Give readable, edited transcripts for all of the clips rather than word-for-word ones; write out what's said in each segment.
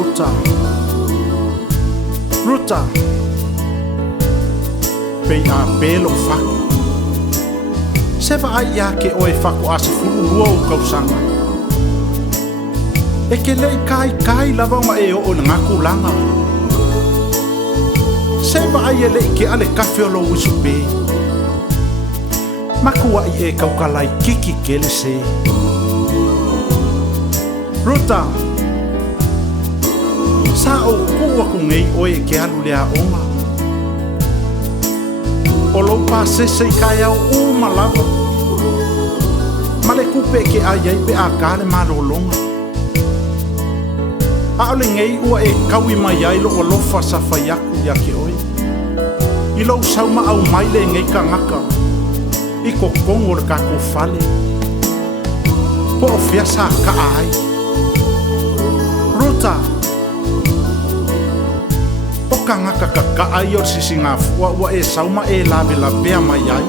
Ruta. Ruta. Pei a pelo faku. Se va ai ia ke oe faku ase fulu ua o kausanga. E ke lei kai lava ma e o na ngakulanga. Se va ai ele ke ale kafe o lo wisu pe. Makua i e kaukalai kiki kele se. Ruta. Sa o kua ku ngei oe ke alu lea onga. O lo pa se kai au malava. Male kupe ke ai pe a kale malolonga. A ole ngei ua e kawi mai ai lo lofa sa fayaku ya ke oi. I lo sauma au maile ngei ka ngaka. I ko kongo le kako fale. Po o fiasa ka ai. Ruta. O ka ngaka ka ai o sisi ngā fua ua e sauma e lawe la bea mai ai.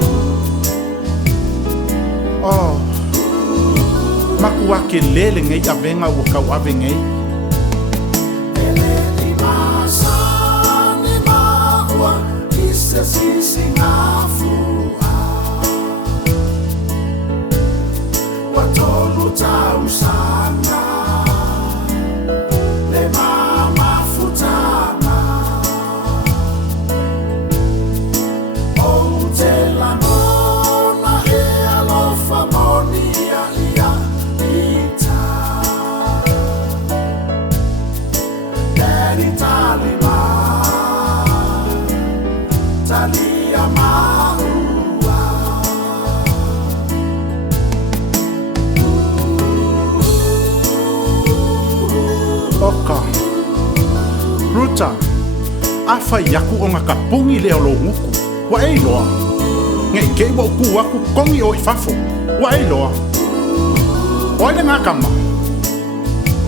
Oh. Maku ake lele ngei a venga ua kau ave ngei. Sisi ngā fua Wa tolu tau sana Le mama futana O te la mona e alofa monia ia ita Daddy Talima Talia maua Oka. Ruta. Afa yaku o ngā kapungi leo lo nguku. Wa e loa. Ngai kei wa uku waku kongi o i fafo. Wa e loa. Oile ngā kama.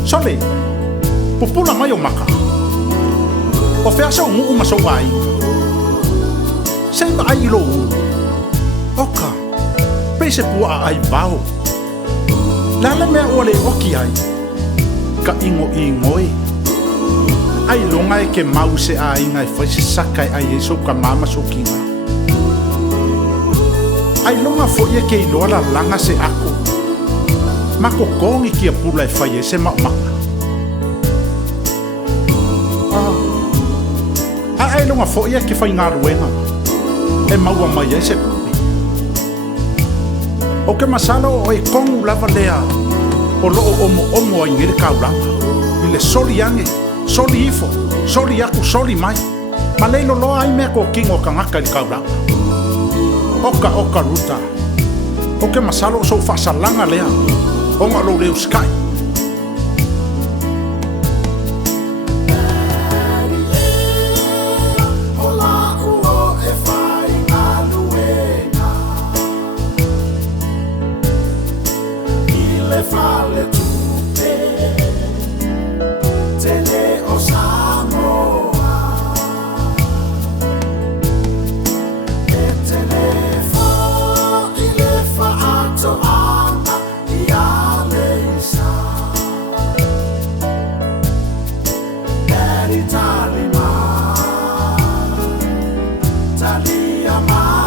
Sole. Pupula mai o maka. O feasa o ngu maso wai. Seiva ai lo ulu. Oka. Pese pua ai vau. Lala mea ole oki ai. Ka ingo i ngoi. Ai longa e ke mau se a inga e whaise sakai ai e so ka mama so kinga. Ai longa fo ia ke i loa la langa se ako. Mako kongi ki a pula e whai e se mau maka. Ai longa fo ia ke whai ngā ruenga. E maua mai e se kupi. O ke masalo o e kongu lava lea. O loo omo ai ngere kaulanga. I le soli ange, soli ifo, soli aku, soli mai. Ma leilo loa ai mea ko kingo ka ngaka i kaulanga. Oka Ruta. O ke masalo o so whasalanga lea. O ngā lo leo sky. Fale tupe Tele o Samoa E telefo I le faato ana I aleisa Daddy Talima Talia ma